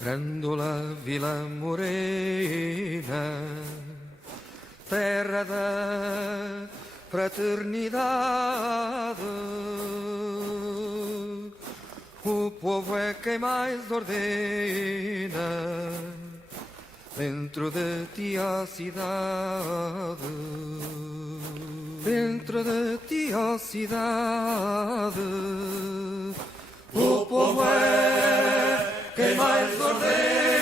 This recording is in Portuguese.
Grândola Vila Morena, terra da fraternidade, o povo é quem mais ordena, dentro de ti a cidade, dentro de ti a cidade, o povo é quem mais ordena.